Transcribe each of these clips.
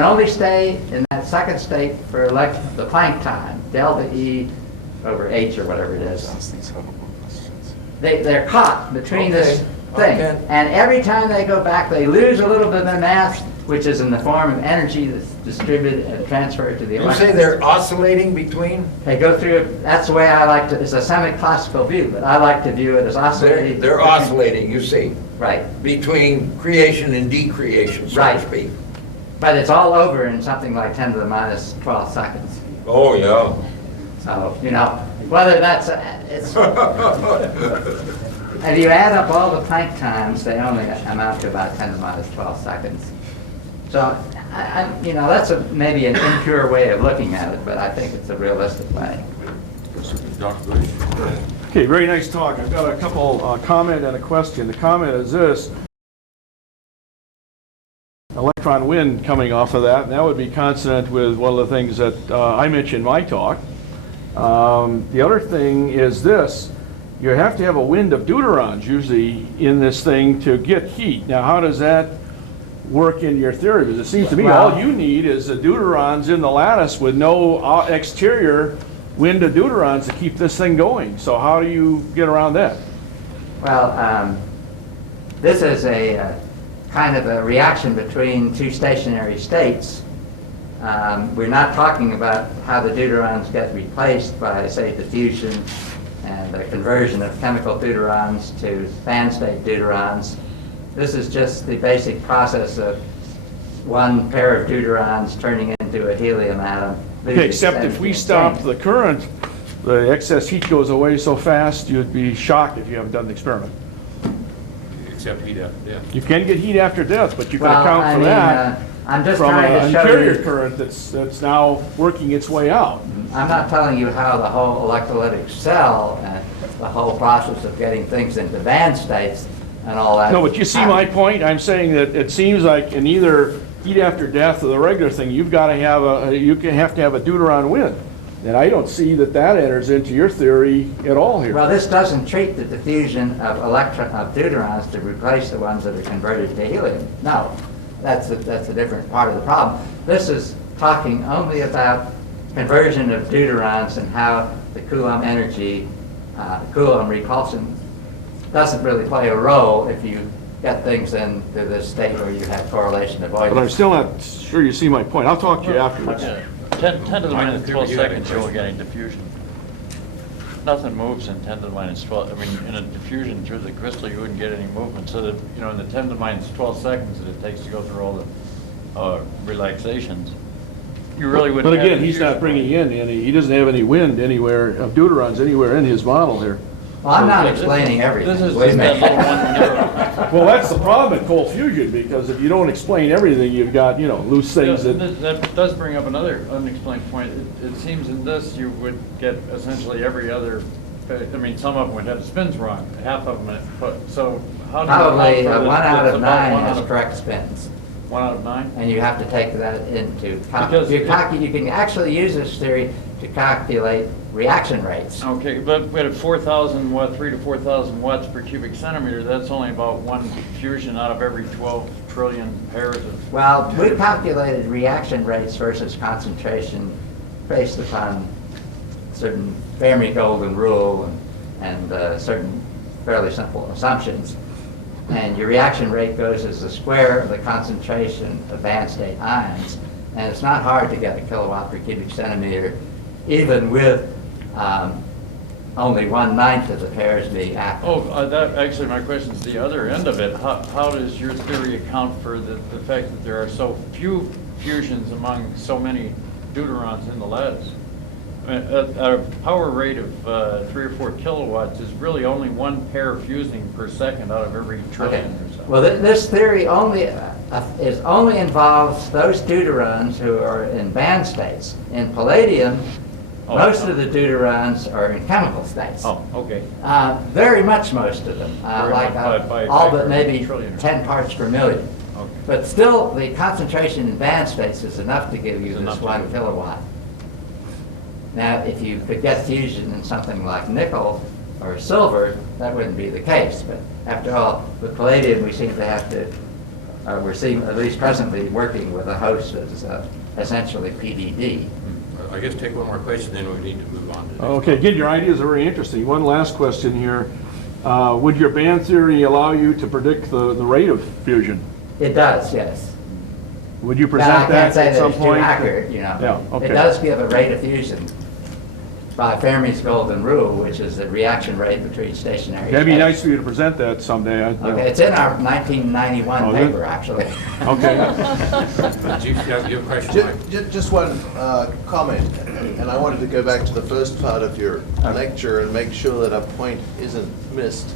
can only stay in that second state for the Planck time, delta E over H or whatever it is. They're caught between this thing. Okay. And every time they go back, they lose a little bit of mass, which is in the form of energy that's distributed and transferred to the You electron. say they're oscillating between? They go through, that's the way I like to, it's a semi-classical view, but I like to view it as oscillating. They're oscillating, you see, Right. between creation and decreation, so Right. to speak. But it's all over in something like 10 to the minus 12 seconds. Oh, yeah. So, you know, whether that's, it's, if you add up all the Planck times, they only amount to about 10 to the minus 12 seconds. So, you know, that's maybe an impure way of looking at it, but I think it's a realistic way. Okay, very nice talk. I've got a couple comment and a question. The comment is this: electron wind coming off of that, and that would be consonant with one of the things that I mentioned in my talk. The other thing is this: you have to have a wind of deuterons usually in this thing to get heat. Now, how does that work in your theory? Because it seems to me all you need is the deuterons in the lattice with no exterior wind of deuterons to keep this thing going. So how do you get around that? Well, this is a kind of a reaction between two stationary states. We're not talking about how the deuterons get replaced by, say, diffusion and the conversion of chemical deuterons to band state deuterons. This is just the basic process of one pair of deuterons turning into a helium atom. Okay, except if we stop the current, the excess heat goes away so fast, you'd be shocked if you haven't done the experiment. Except heat after death. You can get heat after death, but you can Well, account I for mean, that I'm just from trying to an show interior you. current that's now working its way out. I'm not telling you how the whole electrolytic cell and the whole process of getting things into band states and all that. No, but you see my point? I'm saying that it seems like in either heat after death or the regular thing, you've got to have have to have a deuteron wind. And I don't see that enters into your theory at all here. Well, this doesn't treat the diffusion of deuterons to replace the ones that are converted to helium. No, that's a different part of the problem. This is talking only about conversion of deuterons and how the Coulomb energy, Coulomb repulsion, doesn't really play a role if you get things into this state where you have correlation avoidance. But I'm still not sure you see my point. I'll talk to you afterwards. Yeah. 10 to the minus 12 seconds, you're getting diffusion. Nothing moves in 10 to the minus 12. I mean, in a diffusion through the crystal, you wouldn't get any movement. So that, you know, in the 10 to the minus 12 seconds that it takes to go through all the relaxations, you really wouldn't. But again, have he's diffusion. not bringing in any, he doesn't have any wind anywhere, of deuterons anywhere in his model here. Well, I'm not explaining everything. This is Wait a just that minute. little one narrow. Well, that's the problem at cold fusion, because if you don't explain everything, you've got, you know, loose things that... That does bring up another unexplained point. It seems in this you would get essentially every other, I mean, some of them would have the spins wrong, half of them, so how do you Probably account for 1 out it's of about 9 one has out of- correct spins. 1 out of 9? And you have to take that into Because you can actually use this theory to calculate reaction rates. Okay, but at 4,000 watt, 3 to 4,000 watts per cubic centimeter, that's only about one fusion out of every 12 trillion pairs of. Well, we calculated reaction rates versus concentration based upon certain Fermi-Golden rule and certain fairly simple assumptions. And your reaction rate goes as the square of the concentration of band state ions. And it's not hard to get a kilowatt per cubic centimeter, even with only 1/9 of the pairs being active. Oh, that actually my question is the other end of it. How does your theory account for the fact that there are so few fusions among so many deuterons in the lattice? I mean, a power rate of 3 or 4 kilowatts is really only one pair fusing per second out of every trillion or so. Well, this theory only involves those deuterons who are in band states. In palladium, most of the deuterons are in chemical states. Oh, okay. Very much most of them, Very like much by all factor but of maybe trillion. 10 parts per million. Okay. But still, the concentration in band states is enough to give you It's this enough to 1 give it. kilowatt. Now, if you could get fusion in something like nickel or silver, that wouldn't be the case. But after all, with palladium, we seem to have to we're at least presently working with a host that is essentially PDD. I guess take one more question, then we need to move on to the next Okay, again, your ideas are very interesting. One last question here. Would your band theory allow you to predict the rate of fusion? It does, yes. Would you Now, present I can't that say at that some it's too point? accurate, you know. Yeah, okay. It does give a rate of fusion by Fermi's golden rule, which is the reaction rate between stationary That'd be states. nice for you to present that someday. Okay, it's in our 1991 Oh, is it? paper, actually. Okay. Do you have your question, Mike? Just one comment, and I wanted to go back to the first part of your lecture and make sure that a point isn't missed.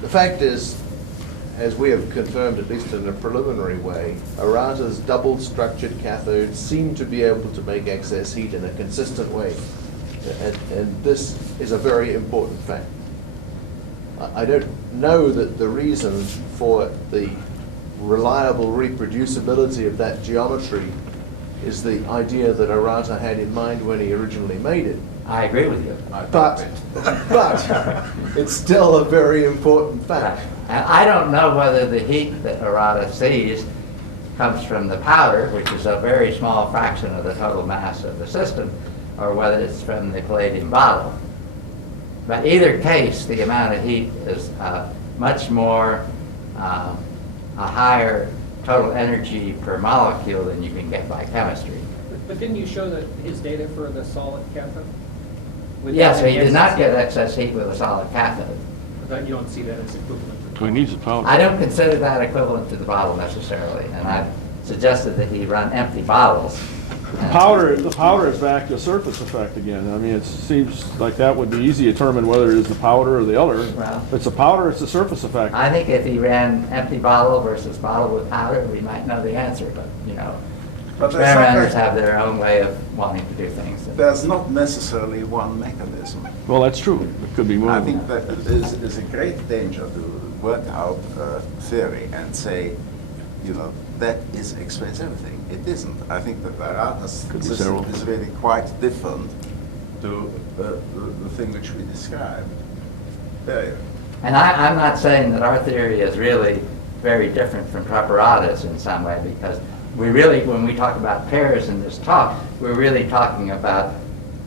The fact is, as we have confirmed, at least in a preliminary way, Arata's double-structured cathodes seem to be able to make excess heat in a consistent way. And this is a very important fact. I don't know that the reason for the reliable reproducibility of that geometry is the idea that Arata had in mind when he originally made it. I agree with you. But it's still a very important fact. And I don't know whether the heat that Arata sees comes from the powder, which is a very small fraction of the total mass of the system, or whether it's from the palladium bottle. But either case, the amount of heat is much more, a higher total energy per molecule than you can get by chemistry. But didn't you show that his data for the solid cathode? Yes, so he did not get excess heat with a solid cathode. But you don't see that as equivalent. So he needs a powder. I don't consider that equivalent to the bottle necessarily, and I've suggested that he run empty bottles. The powder is back to surface effect again. I mean, it seems like that would be easy to determine whether it is the powder or the other. Well- If it's a powder, it's a surface effect. I think if he ran empty bottle versus bottle with powder, we might know the answer, but, you know, But there's experimenters something- have their own way of wanting to do things. There's not necessarily one mechanism. Well, that's true. It could be more. I think that it is a great danger to work out a theory and say, you know, that explains everything. It isn't. I think that Arata's Could be system several. is really quite different to the thing which we described. There. And I'm not saying that our theory is really very different from Arata's in some way, because we really, when we talk about pairs in this talk, we're really talking about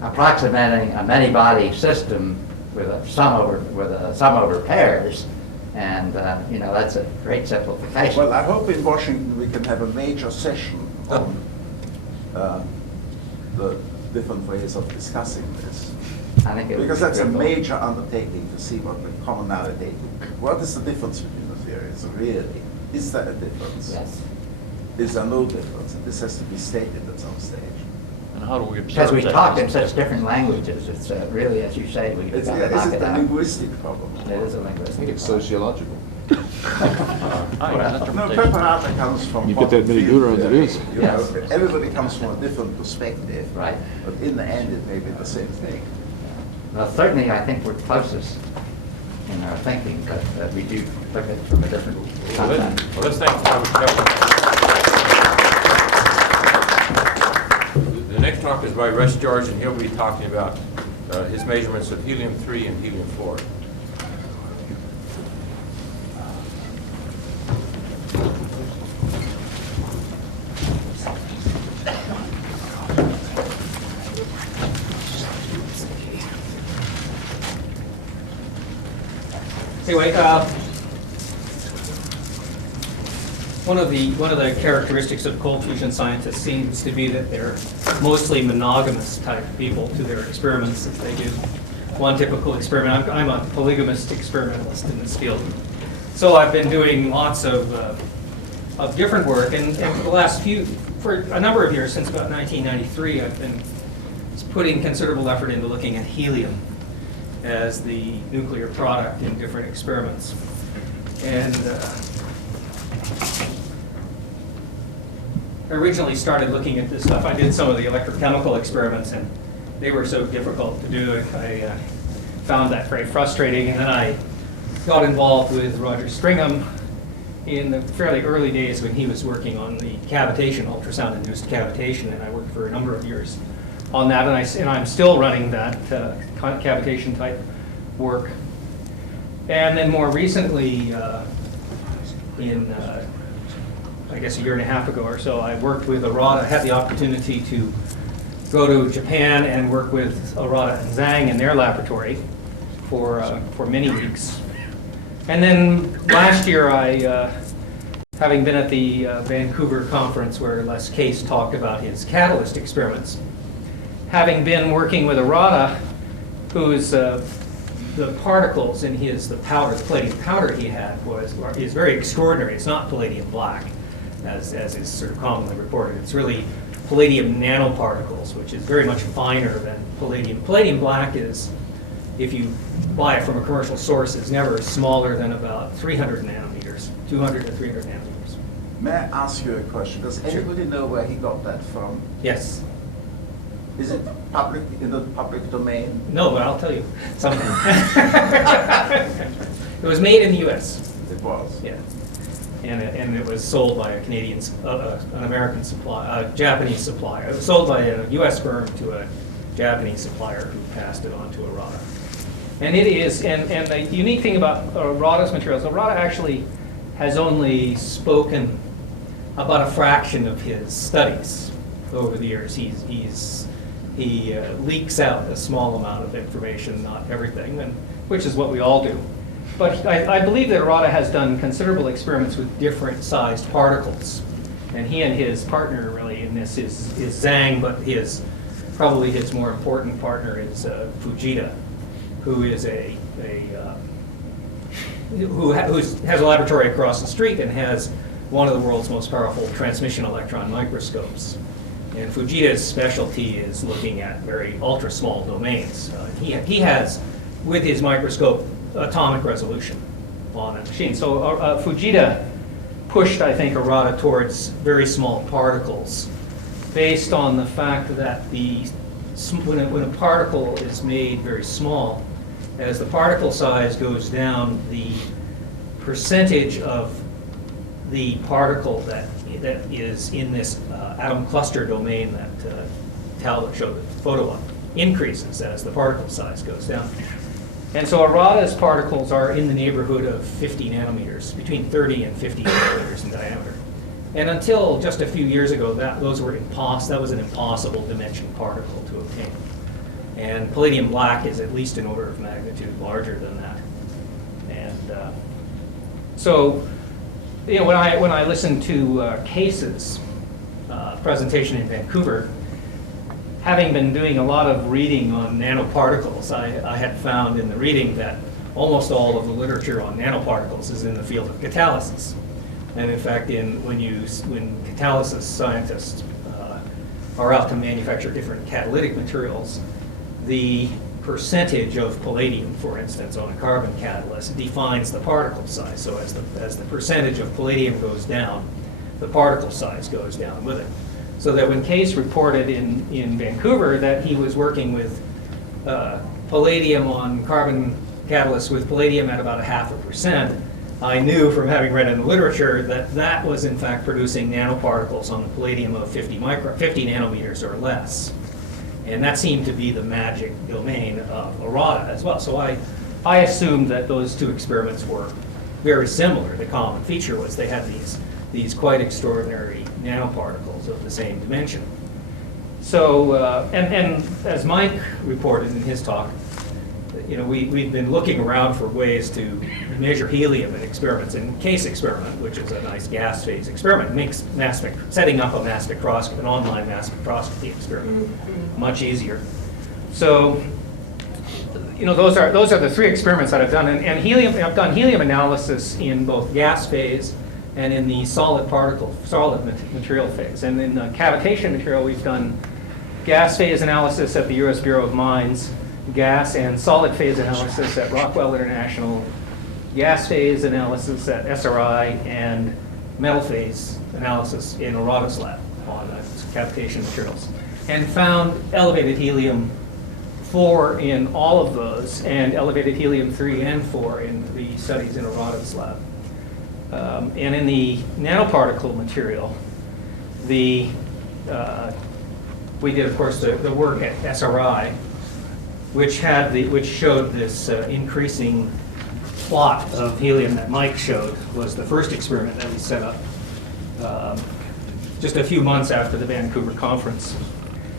approximating a many-body system with a sum over pairs, and you know, that's a great simplification. Well, I hope in Washington we can have a major session on the different ways of discussing this. I think it would Because be that's a critical. major undertaking to see what the commonality, what is the difference between the theories, really? Is there a difference? Yes, Is there no difference? And this has to be stated at some stage. And how do we observe because we that? talk in such different languages, it's really, as you say, we've Is got to knock it it a out. linguistic problem? It is a linguistic. I think it's sociological. Hi, No, interpretation. preparata comes from. You get that many quantum deuterons, it theory, is. you Yes. know, everybody comes from a different perspective. Right. But in the end, it may be the same thing. Well, certainly, I think we're closest in our thinking, but we do look at it from a different Well, context. let's thank The next talk is by Russ George, and he'll be talking about his measurements of helium-3 and helium-4. Anyway, one of the characteristics of cold fusion scientists seems to be that they're mostly monogamous type people to their experiments that they do. One typical experiment, I'm a polygamist experimentalist in this field. So I've been doing lots of different work, and for the last for a number of years, since about 1993, I've been putting considerable effort into looking at helium as the nuclear product in different experiments. And I originally started looking at this stuff. I did some of the electrochemical experiments, and they were so difficult to do. I found that very frustrating, and then I got involved with Roger Stringham in the fairly early days when he was working on the cavitation, ultrasound-induced cavitation, and I worked for a number of years on that, and I'm still running that cavitation type work. And then more recently, in I guess a year and a half ago or so, I worked with Arata, had the opportunity to go to Japan and work with Arata and Zhang in their laboratory for many weeks. And then last year, having been at the Vancouver conference where Les Case talked about his catalyst experiments, having been working with Arata, who's the particles in the palladium powder he had is very extraordinary. It's not palladium black, as is sort of commonly reported. It's really palladium nanoparticles, which is very much finer than palladium. Palladium black is, if you buy it from a commercial source, is never smaller than about 300 nanometers, 200 to 300 nanometers. May I ask you a question? Does anybody know where he got that from? Yes. Is it public, in the public domain? No, but I'll tell you something. It was made in the U.S. It was. Yeah. And it was sold by a Canadian, an American supplier, a Japanese supplier. It was sold by a U.S. firm to a Japanese supplier who passed it on to Arata. And it is, and the unique thing about Arata's materials, Arata actually has only spoken about a fraction of his studies over the years. He leaks out a small amount of information, not everything, which is what we all do. But I believe that Arata has done considerable experiments with different sized particles. And he and his partner really in this is Zhang, but probably his more important partner is Fujita, who is who has a laboratory across the street and has one of the world's most powerful transmission electron microscopes. And Fujita's specialty is looking at very ultra small domains. He has, with his microscope, atomic resolution on a machine. So Fujita pushed, I think, Arata towards very small particles based on the fact that when a particle is made very small, as the particle size goes down, the percentage of the particle that is in this atom cluster domain that Talbot showed the photo of increases as the particle size goes down. And so Arata's particles are in the neighborhood of 50 nanometers, between 30 and 50 nanometers in diameter. And until just a few years ago, that was an impossible dimension particle to obtain. And palladium black is at least an order of magnitude larger than that. And so, you know, when I listened to Case's presentation in Vancouver, having been doing a lot of reading on nanoparticles, I had found in the reading that almost all of the literature on nanoparticles is in the field of catalysis. And in fact, when catalysis scientists are out to manufacture different catalytic materials, the percentage of palladium, for instance, on a carbon catalyst defines the particle size. So as the percentage of palladium goes down, the particle size goes down with it. So that when Case reported in Vancouver that he was working with palladium on carbon catalysts with palladium at about 0.5%, I knew from having read in the literature that that was in fact producing nanoparticles on the palladium of 50 nanometers or less. And that seemed to be the magic domain of Arata as well. So I assumed that those two experiments were very similar. The common feature was they had these quite extraordinary nanoparticles of the same dimension. So, and as Mike reported in his talk, you know, we've been looking around for ways to measure helium in experiments. And Case experiment, which is a nice gas phase experiment, makes setting up a mass spectroscopy, an online mass spectroscopy experiment, much easier. So, you know, those are the three experiments that I've done. And helium, I've done helium analysis in both gas phase and in the solid material phase. And in the cavitation material, we've done gas phase analysis at the U.S. Bureau of Mines, gas and solid phase analysis at Rockwell International, gas phase analysis at SRI, and metal phase analysis in Arata's lab on cavitation materials. And found elevated helium-4 in all of those, and elevated helium-3 and 4 in the studies in Arata's lab. And in the nanoparticle material, we did, of course, the work at SRI, which showed this increasing plot of helium that Mike showed. Was the first experiment that we set up just a few months after the Vancouver conference.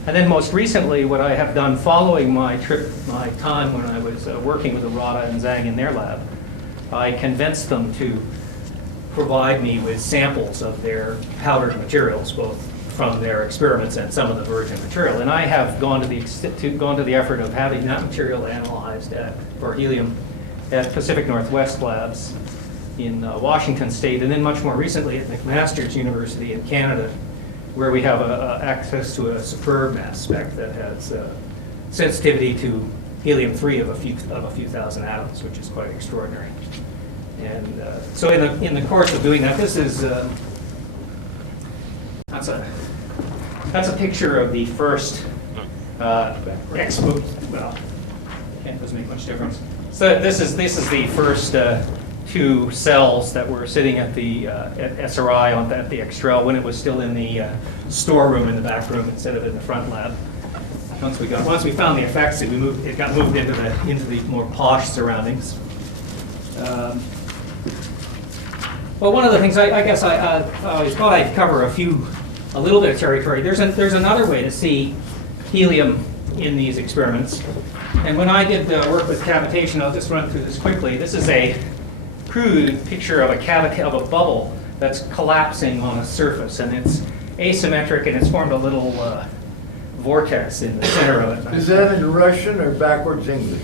And then most recently, what I have done following my time when I was working with Arata and Zhang in their lab, I convinced them to provide me with samples of their powdered materials, both from their experiments and some of the virgin material. And I have gone to the effort of having that material analyzed for helium at Pacific Northwest Labs in Washington State, and then much more recently at McMaster's University in Canada, where we have access to a superb mass spec that has sensitivity to helium-3 of a few thousand atoms, which is quite extraordinary. And so in the course of doing that, this is that's a picture of the first well, can't doesn't make much difference. So this is the first two cells that were sitting at the at SRI at the Extrel when it was still in the storeroom in the back room instead of in the front lab. Once we found the effects, it got moved into the more posh surroundings. Well, one of the things I guess I thought I'd cover a little bit of territory. There's another way to see helium in these experiments. And when I did work with cavitation, I'll just run through this quickly. This is a crude picture of a bubble that's collapsing on a surface, and it's asymmetric, and it's formed a little vortex in the center of it. Is that in Russian or backwards English?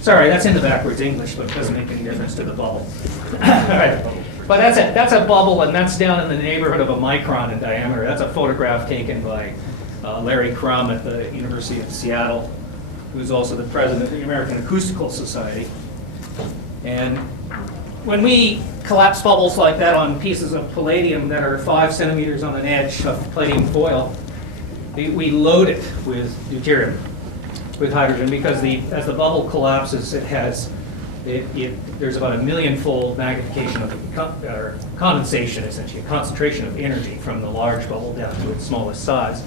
Sorry, that's in the backwards English, but it doesn't make any difference to the bubble. Right. But that's a bubble, and that's down in the neighborhood of a micron in diameter. That's a photograph taken by Larry Crum at the University of Seattle, who's also the president of the American Acoustical Society. And when we collapse bubbles like that on pieces of palladium that are 5 centimeters on an edge of palladium foil, we load it with deuterium, with hydrogen, because as the bubble collapses, there's about a millionfold magnification or condensation, essentially, a concentration of energy from the large bubble down to its smallest size,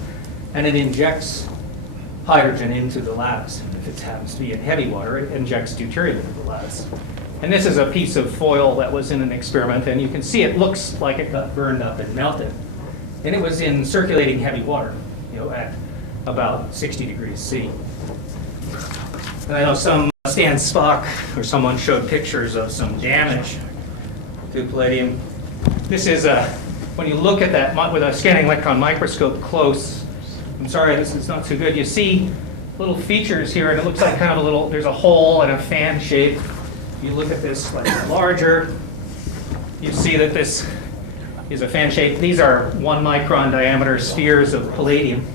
and it injects hydrogen into the lattice. If it happens to be in heavy water, it injects deuterium into the lattice. And this is a piece of foil that was in an experiment, and you can see it looks like it got burned up and melted. And it was in circulating heavy water, at about 60 degrees C. And I know Stan Spock or someone showed pictures of some damage to palladium. This is when you look at that with a scanning electron microscope close, I'm sorry, this is not too good. You see little features here, and it looks like kind of there's a hole and a fan shape. If you look at this slightly larger, you see that this is a fan shape. These are 1 micron diameter spheres of palladium.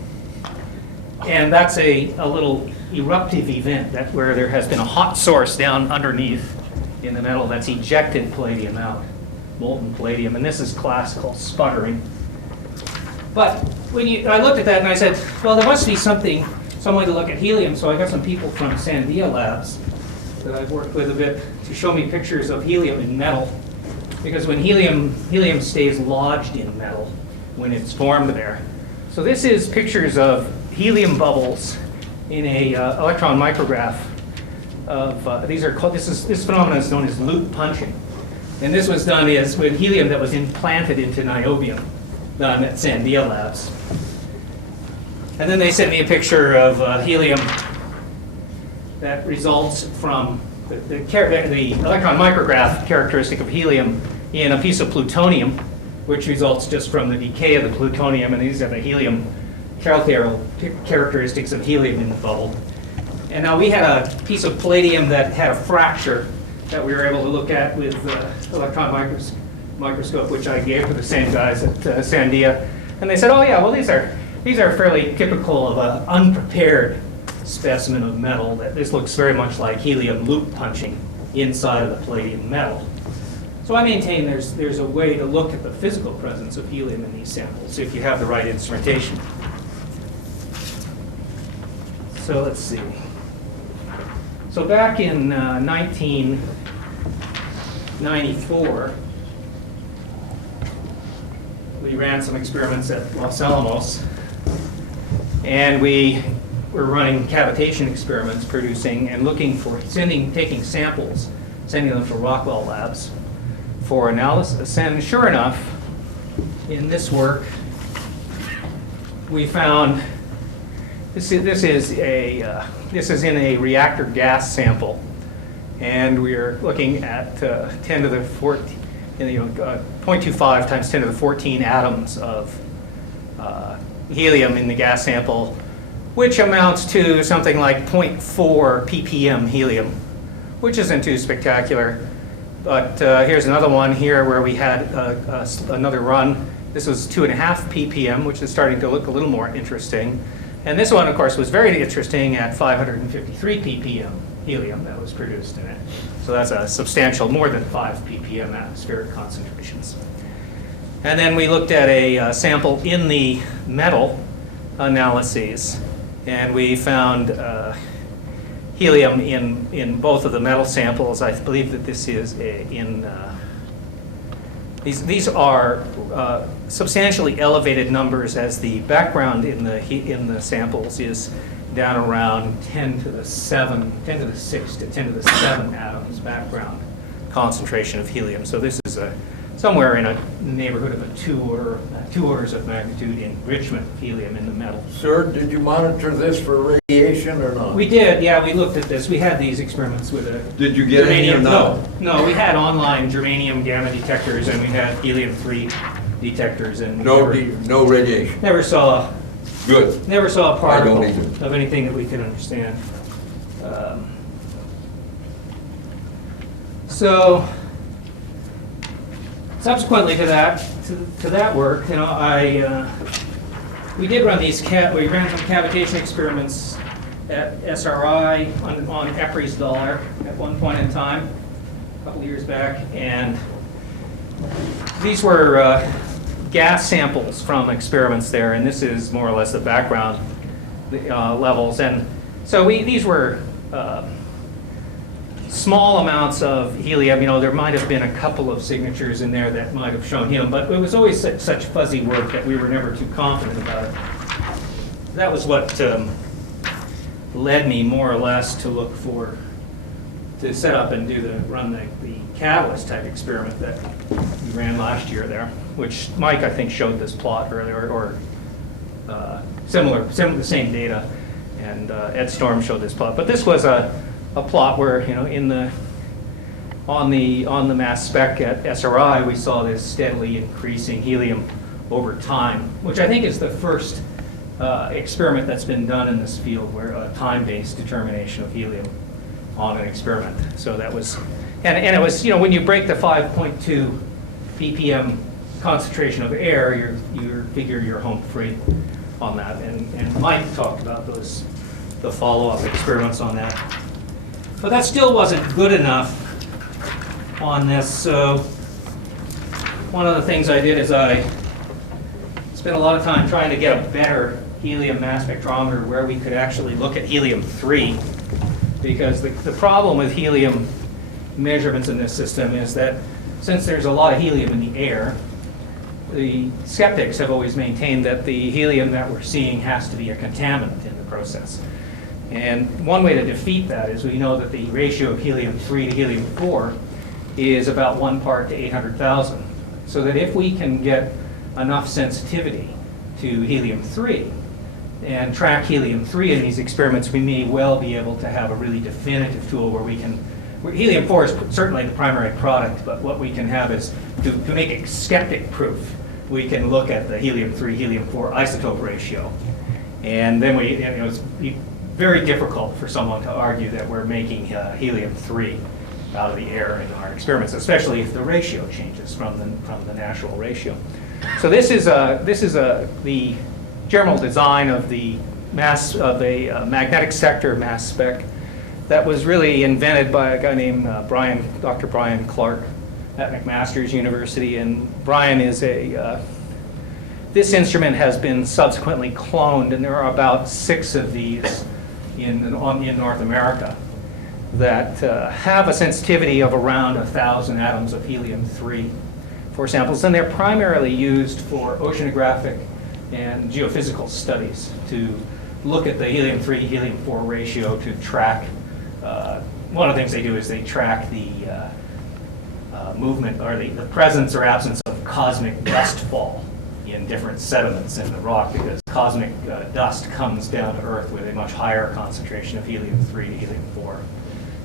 And that's a little eruptive event where there has been a hot source down underneath in the metal that's ejected palladium out, molten palladium. And this is classical sputtering. But I looked at that and I said, well, there must be some way to look at helium. So I got some people from Sandia Labs that I've worked with a bit to show me pictures of helium in metal. Because when helium stays lodged in metal when it's formed there. So this is pictures of helium bubbles in a electron micrograph of this phenomenon is known as loop punching. And this was done with helium that was implanted into niobium done at Sandia Labs. And then they sent me a picture of helium that results from the electron micrograph characteristic of helium in a piece of plutonium, which results just from the decay of the plutonium, and these are the helium characteristics of helium in the bubble. And now we had a piece of palladium that had a fracture that we were able to look at with electron microscope, which I gave to the same guys at Sandia. And they said, oh yeah, well these are fairly typical of an unprepared specimen of metal. That this looks very much like helium loop punching inside of the palladium metal. So I maintain there's a way to look at the physical presence of helium in these samples if you have the right instrumentation. So let's see. So back in 1994, we ran some experiments at Los Alamos, and we were running cavitation experiments, producing and looking for taking samples, sending them to Rockwell Labs for analysis. And sure enough, in this work, we found this is in a reactor gas sample, and we are looking at 10 to the 14, 0.25 times 10 to the 14 atoms of helium in the gas sample, which amounts to something like 0.4 ppm helium, which isn't too spectacular. But here's another one here where we had another run. This was 2.5 ppm, which is starting to look a little more interesting. And this one, of course, was very interesting at 553 ppm helium that was produced in it. So that's a substantial, more than 5 ppm atmospheric concentrations. And then we looked at a sample in the metal analyses, and we found helium in both of the metal samples. I believe that this is these are substantially elevated numbers, as the background in the samples is down around 10 to the 6 to 10 to the 7 atoms background concentration of helium. So this is somewhere in a neighborhood of two orders of magnitude enrichment of helium in the metal. Sir, did you monitor this for radiation or not? We did, yeah, we looked at this. We had these experiments with a Did you get any or germanium. not? No, we had online germanium gamma detectors, and we had helium-3 detectors, and we No radiation. never saw Good. a I don't particle either. of anything that we could understand. So subsequently to that work, we did run we ran some cavitation experiments at SRI on Eprie's dollar at one point in time, a couple of years back, and these were gas samples from experiments there, and this is more or less the background levels. And so these were small amounts of helium. There might have been a couple of signatures in there that might have shown helium, but it was always such fuzzy work that we were never too confident about it. That was what led me more or less to set up and run the catalyst type experiment that we ran last year there, which Mike, I think, showed this plot earlier, or the same data, and Ed Storm showed this plot. But this was a plot where, on the mass spec at SRI, we saw this steadily increasing helium over time, which I think is the first experiment that's been done in this field, where a time-based determination of helium on an experiment. So that was, and it was, when you break the 5.2 ppm concentration of air, you figure you're home free on that. And Mike talked about the follow-up experiments on that. But that still wasn't good enough on this. So one of the things I did is I spent a lot of time trying to get a better helium mass spectrometer where we could actually look at helium-3, because the problem with helium measurements in this system is that since there's a lot of helium in the air, the skeptics have always maintained that the helium that we're seeing has to be a contaminant in the process. And one way to defeat that is we know that the ratio of helium-3 to helium-4 is about 1 part to 800,000. So that if we can get enough sensitivity to helium-3 and track helium-3 in these experiments, we may well be able to have a really definitive tool where helium-4 is certainly the primary product, but what we can have is, to make it skeptic proof, we can look at the helium-3, helium-4 isotope ratio. And then it's very difficult for someone to argue that we're making helium-3 out of the air in our experiments, especially if the ratio changes from the natural ratio. So this is the general design of the magnetic sector mass spec that was really invented by a guy named Dr. Brian Clark at McMaster's University. And Brian is this instrument has been subsequently cloned, and there are about 6 of these in North America that have a sensitivity of around 1,000 atoms of helium-3 for samples. And they're primarily used for oceanographic and geophysical studies to look at the helium-3, helium-4 ratio to track. One of the things they do is they track the movement or the presence or absence of cosmic dust fall in different sediments in the rock, because cosmic dust comes down to Earth with a much higher concentration of helium-3 to helium-4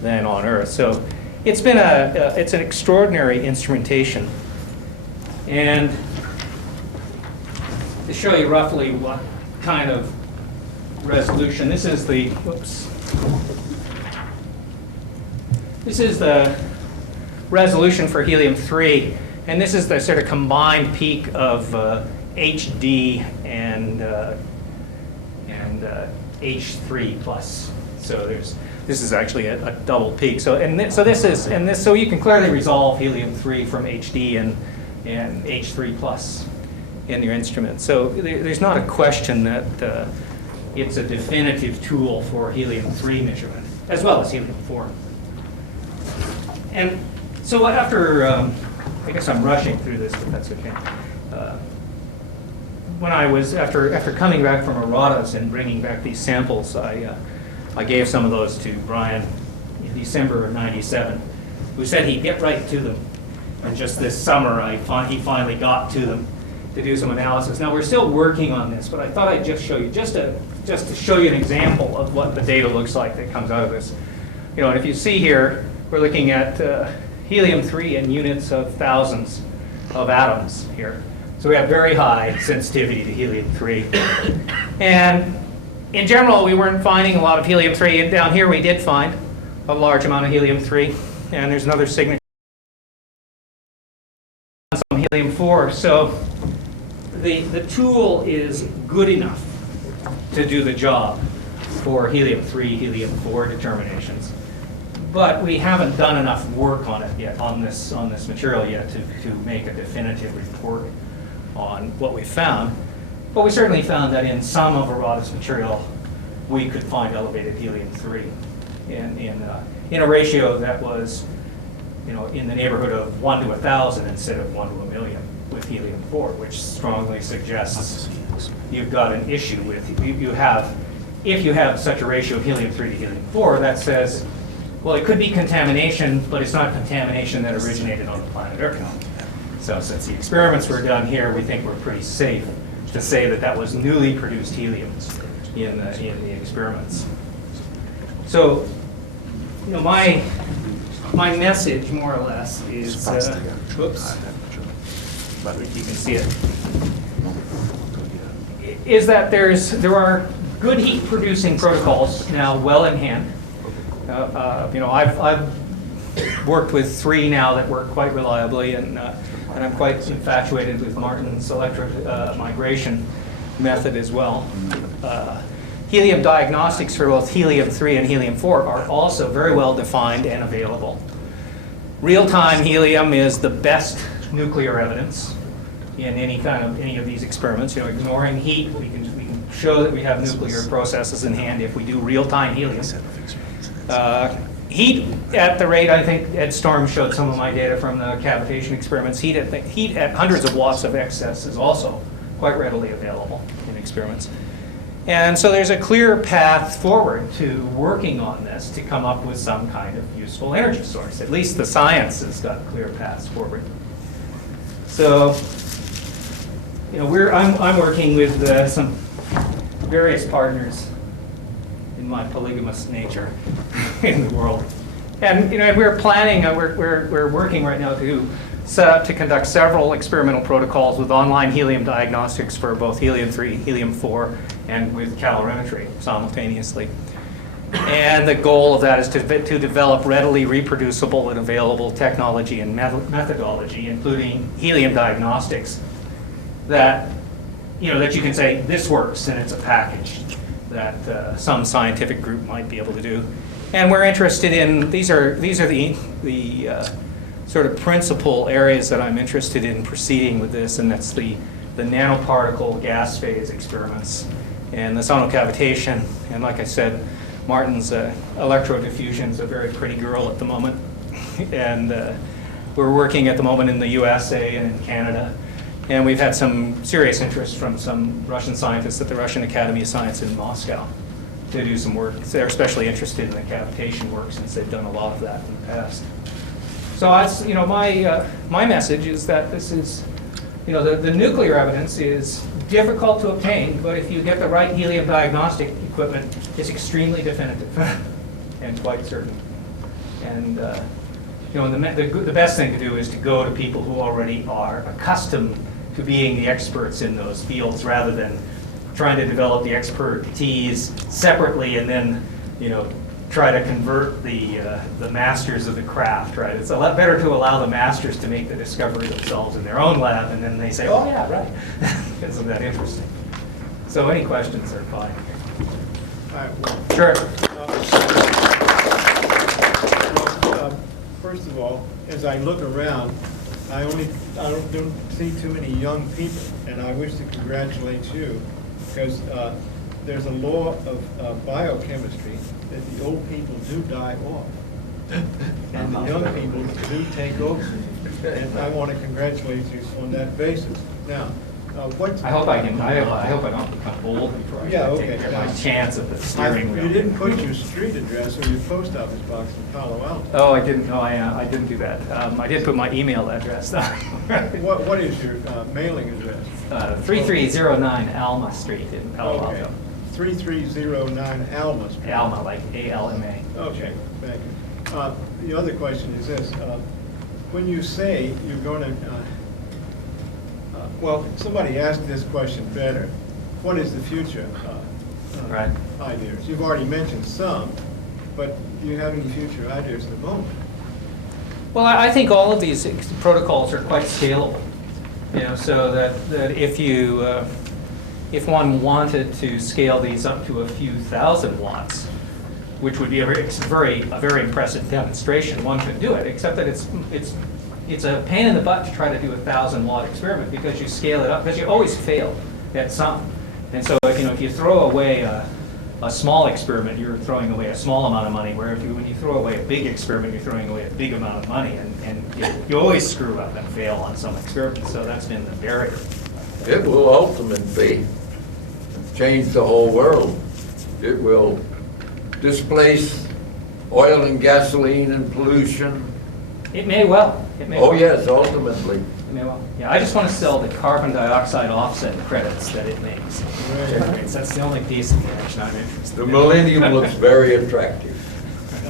than on Earth. So it's been it's an extraordinary instrumentation. And to show you roughly what kind of resolution, this is the, whoops. This is the resolution for helium-3, and this is the sort of combined peak of HD and H3 plus. So this is actually a double peak. So so you can clearly resolve helium-3 from HD and H3 plus in your instrument. So there's not a question that it's a definitive tool for helium-3 measurement, as well as helium-4. And so after, I guess I'm rushing through this, but that's okay. When I was, after coming back from Arata's and bringing back these samples, I gave some of those to Brian in December of '97, who said he'd get right to them. And just this summer, he finally got to them to do some analysis. Now, we're still working on this, but I thought I'd just show you, just to show you an example of what the data looks like that comes out of this. You know, and if you see here, we're looking at helium-3 in units of thousands of atoms here. So we have very high sensitivity to helium-3. And in general, we weren't finding a lot of helium-3. And down here, we did find a large amount of helium-3. And there's another signature on some helium-4. So the tool is good enough to do the job for helium-3, helium-4 determinations. But we haven't done enough work on it yet, on this material yet, to make a definitive report on what we found. But we certainly found that in some of Arata's material, we could find elevated helium-3 in a ratio that was, you know, in the neighborhood of 1 to 1,000 instead of 1 to 1,000,000 with helium-4, which strongly suggests you've got an issue with, if you have such a ratio of helium-3 to helium-4, that says, well, it could be contamination, but it's not contamination that originated on the planet Earth. So since the experiments were done here, we think we're pretty safe to say that that was newly produced helium in the experiments. So, you know, my message, more or less, is, whoops, if you can see it, is that there are good heat-producing protocols now well in hand. You know, I've worked with 3 now that work quite reliably, and I'm quite infatuated with Martin's electromigration method as well. Helium diagnostics for both helium-3 and helium-4 are also very well defined and available. Real-time helium is the best nuclear evidence in any of these experiments. You know, ignoring heat, we can show that we have nuclear processes in hand if we do real-time helium. Heat at the rate, I think Ed Storm showed some of my data from the cavitation experiments, heat at hundreds of watts of excess is also quite readily available in experiments. And so there's a clear path forward to working on this to come up with some kind of useful energy source. At least the science has got clear paths forward. So, you know, I'm working with some various partners in my polygamous nature in the world. And, you know, we're planning, we're working right now to set up to conduct several experimental protocols with online helium diagnostics for both helium-3, helium-4, and with calorimetry simultaneously. And the goal of that is to develop readily reproducible and available technology and methodology, including helium diagnostics, that, you know, that you can say, this works, and it's a package that some scientific group might be able to do. And we're interested in, these are the sort of principal areas that I'm interested in proceeding with this, and that's the nanoparticle gas phase experiments and the sonocavitation. And like I said, Martin's electrodiffusion is a very pretty girl at the moment. And we're working at the moment in the USA and in Canada. And we've had some serious interest from some Russian scientists at the Russian Academy of Science in Moscow to do some work. They're especially interested in the cavitation work since they've done a lot of that in the past. So that's, you know, my message is that this is the nuclear evidence is difficult to obtain, but if you get the right helium diagnostic equipment, it's extremely definitive and quite certain. And the best thing to do is to go to people who already are accustomed to being the experts in those fields, rather than trying to develop the expertise separately and then, try to convert the masters of the craft, right? It's a lot better to allow the masters to make the discovery themselves in their own lab, and then they say, oh yeah, right, because of that interesting. So any questions are fine. All right, well, Sure. First of all, as I look around, I don't see too many young people, and I wish to congratulate you, because there's a law of biochemistry that the old people do die off, and the young people do take over. And I want to congratulate you on that basis. Now, I hope I don't become old before I take my chance at the steering wheel. You didn't put your street address or your post office box in Palo Alto. Oh, I didn't. No, I didn't do that. I did put my email address though. What is your mailing address? 3309 Alma Street in Palo Okay. Alto. 3309 Alma Street. Alma, like ALMA. Okay, thank you. The other question is this. When you say you're going to, well, somebody asked this question better. What is the future Right. ideas? You've already mentioned some, but do you have any future ideas at the moment? Well, I think all of these protocols are quite scalable. So that if one wanted to scale these up to a few thousand watts, which would be a very impressive demonstration, one could do it, except that it's a pain in the butt to try to do a 1,000-watt experiment, because you scale it up, because you always fail at some. And so, if you throw away a small experiment, you're throwing away a small amount of money, where when you throw away a big experiment, you're throwing away a big amount of money, and you always screw up and fail on some experiments. So that's been the barrier. It will ultimately change the whole world. It will displace oil and gasoline and pollution. It may well. It may Oh, well. yes, ultimately. It may well. Yeah, I just want to sell the carbon dioxide offset credits that it makes. Generates. That's the only piece of the action I'm interested The in. millennium looks very attractive.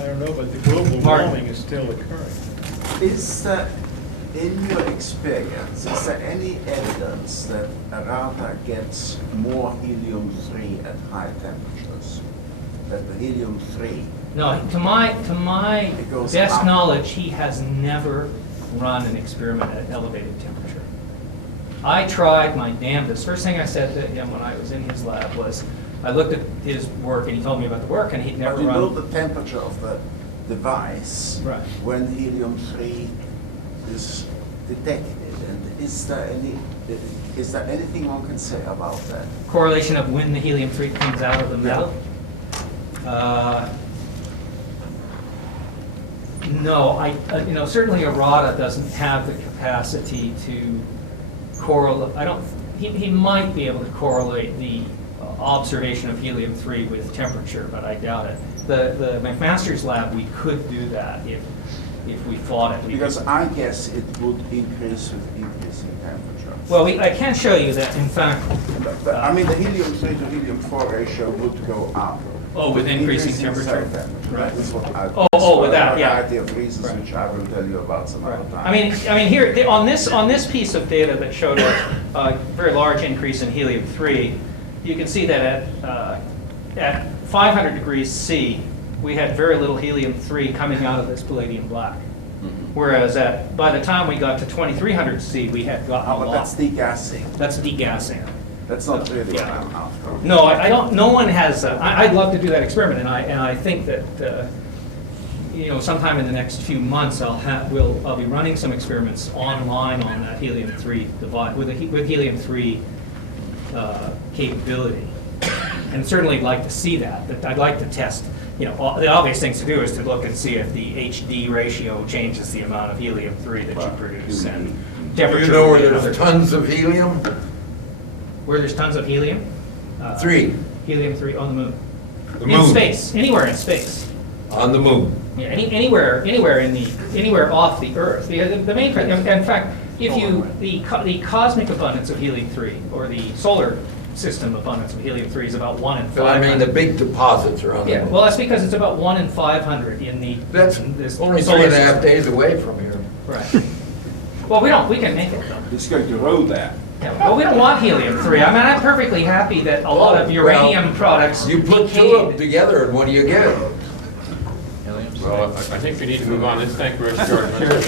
I don't know, but the global Mark. warming is still occurring. Is there, in your experience, is there any evidence that Arata gets more helium-3 at high temperatures? That the helium-3? No, to my It goes best up. knowledge, he has never run an experiment at elevated temperature. I tried my damnedest. First thing I said to him when I was in his lab was, I looked at his work and he told me about the work, and he'd never But you know run. the temperature of the device Right. when helium-3 is detected, and is there anything one can say about that? Correlation of when the helium-3 comes out of the metal? No, certainly Arata doesn't have the capacity to correlate. He might be able to correlate the observation of helium-3 with temperature, but I doubt it. The McMaster's lab, we could do that if we thought it. Because I guess it would increase with increasing temperature. Well, I can show you that, in fact. But, I mean, the helium-3 to helium-4 ratio would go up. Oh, with increasing temperature. cell temperature. Right. That is what I. With that, yeah. For a variety of reasons, Right. which I will tell you about some other time. I mean, here on this piece of data that showed a very large increase in helium-3, you can see that at 500 degrees C, we had very little helium-3 coming out of this palladium black. Whereas by the time we got to 2300 C, we had gotten a but lot. that's degassing. That's degassing. That's not really what Yeah. I'm after. No, I don't. No one has. I'd love to do that experiment, and I think that sometime in the next few months I'll be running some experiments online on that helium-3 device with helium-3 capability, and certainly like to see that. But I'd like to test. The obvious things to do is to look and see if the HD ratio changes the amount of helium-3 that you produce, and temperature. You know where would be another- there's tons of helium? Where there's tons of helium? 3 Helium-3 on the moon. The In moon. space, anywhere in space. on the moon. Yeah, anywhere off the Earth. The main, in fact, if you, the cosmic abundance of helium-3, or the solar system abundance of helium-3 is about 1 in But I mean, the 500. big deposits are on the Yeah, moon. well, that's because it's about 1 in 500 in the. That's in this only solar 3.5 system. days away from here. Right. Well, we can make it though. It's going to roll that. Yeah, well, we don't want helium-3. I mean, I'm perfectly happy that a lot of Oh, uranium well, products You put two of them decayed. together, and what do you get? Well, I think we need to move on. Let's thank Russ George once again.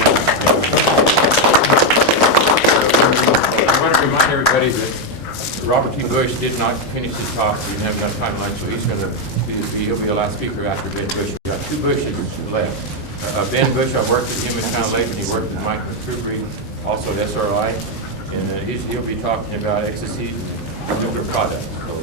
I want to remind everybody that Robert T. Bush did not finish his talk. We didn't have enough time left, so he's going to he'll be the last speaker after Ben Bush. We've got 2 Bushes left. Ben Bush, I worked with him in Town Lake, and he worked with Mike McCreary, also at SRI, and he'll be talking about ecstasy and nuclear products. So